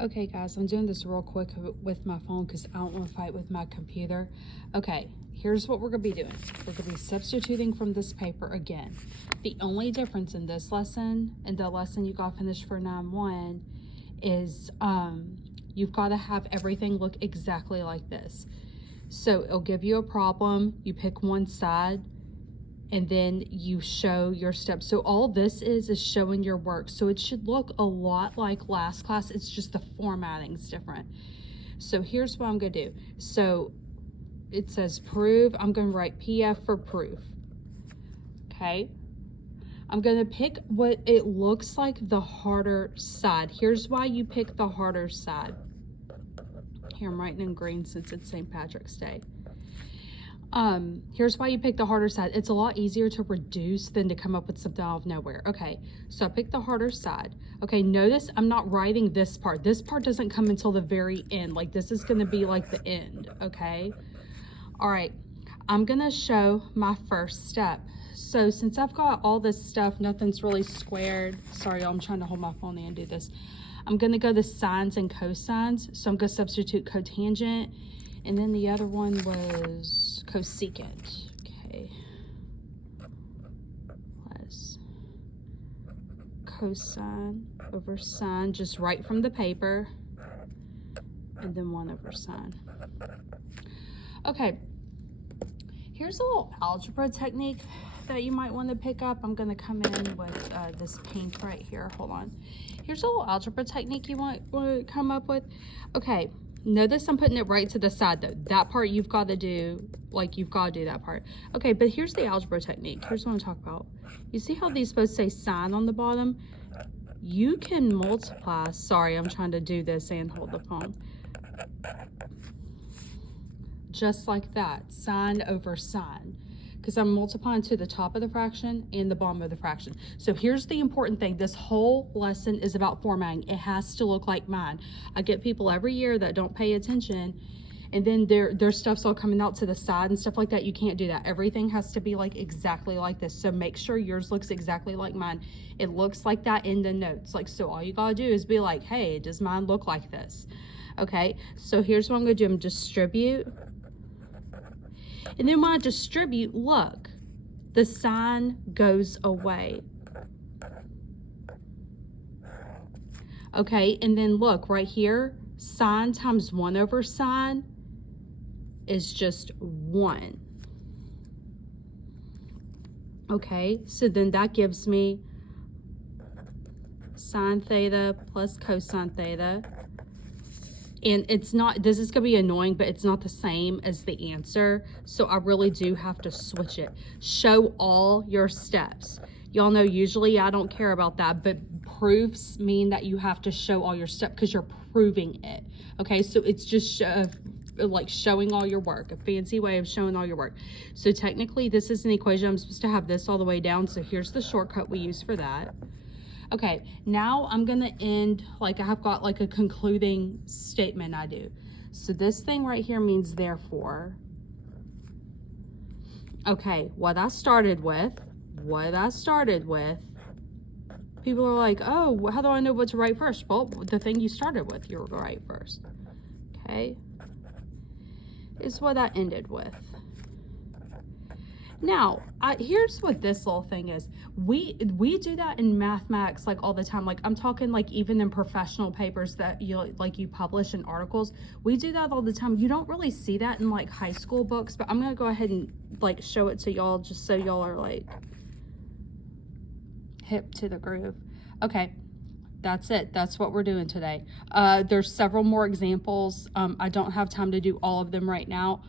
Okay guys, I'm doing this real quick with my phone because I don't want to fight with my computer. Okay, here's what we're going to be doing. We're going to be substituting from this paper again. The only difference in this lesson and the lesson you got finished for 9-1 is you've got to have everything look exactly like this. So it'll give you a problem, you pick one side, and then you show your steps. So all this is showing your work. So it should look a lot like last class. It's just the formatting's different. So here's what I'm gonna do. So it says prove. I'm gonna write PF for proof. Okay. I'm gonna pick what it looks like the harder side. Here's why you pick the harder side. Here, I'm writing in green since it's St. Patrick's Day. Here's why you pick the harder side. It's a lot easier to reduce than to come up with something out of nowhere. Okay, so I picked the harder side. Okay, notice I'm not writing this part. This part doesn't come until the very end. Like this is gonna be like the end, okay? All right, I'm gonna show my first step. So since I've got all this stuff, nothing's really squared. Sorry, I'm trying to hold my phone and do this. I'm gonna go to sines and cosines. So I'm gonna substitute cotangent. And then the other one was cosecant. Okay. Plus cosine over sine, just right from the paper. And then 1 over sine. Okay. Here's a little algebra technique that you might want to pick up. I'm going to come in with this pink right here. Hold on. Here's a little algebra technique you want to come up with. Okay. Notice I'm putting it right to the side though. That part you've got to do, like you've got to do that part. Okay, but here's the algebra technique. Here's what I'm talking about. You see how these supposed to say sine on the bottom? You can multiply. Sorry, I'm trying to do this and hold the phone. Just like that, sine over sine. Because I'm multiplying to the top of the fraction and the bottom of the fraction. So here's the important thing. This whole lesson is about formatting. It has to look like mine. I get people every year that don't pay attention, and then their stuff's all coming out to the side and stuff like that. You can't do that. Everything has to be like exactly like this. So make sure yours looks exactly like mine. It looks like that in the notes. Like, so all you gotta do is be like, hey, does mine look like this? Okay, so here's what I'm gonna do. I'm gonna distribute. And then when I distribute, look, the sign goes away. Okay, and then look right here, sine times 1 over sine is just 1. Okay, so then that gives me sine theta plus cosine theta. And it's not, this is going to be annoying, but it's not the same as the answer. So I really do have to switch it. Show all your steps. Y'all know usually I don't care about that, but proofs mean that you have to show all your steps because you're proving it. Okay, so it's just like showing all your work, a fancy way of showing all your work. So technically this is an equation. I'm supposed to have this all the way down. So here's the shortcut we use for that. Okay, now I'm gonna end, like I've got like a concluding statement I do. So this thing right here means therefore. Okay, what I started with, people are like, oh, how do I know what to write first? Well, the thing you started with, you were gonna write first. Okay, is what I ended with. Now, here's what this little thing is. We do that in mathematics like all the time. Like I'm talking like even in professional papers that you publish in articles. We do that all the time. You don't really see that in like high school books, but I'm gonna go ahead and like show it to y'all just so y'all are like hip to the groove. Okay, that's it. That's what we're doing today. There's several more examples. I don't have time to do all of them right now.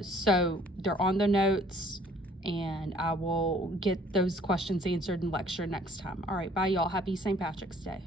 So they're on the notes, and I will get those questions answered in lecture next time. All right, bye y'all. Happy St. Patrick's Day.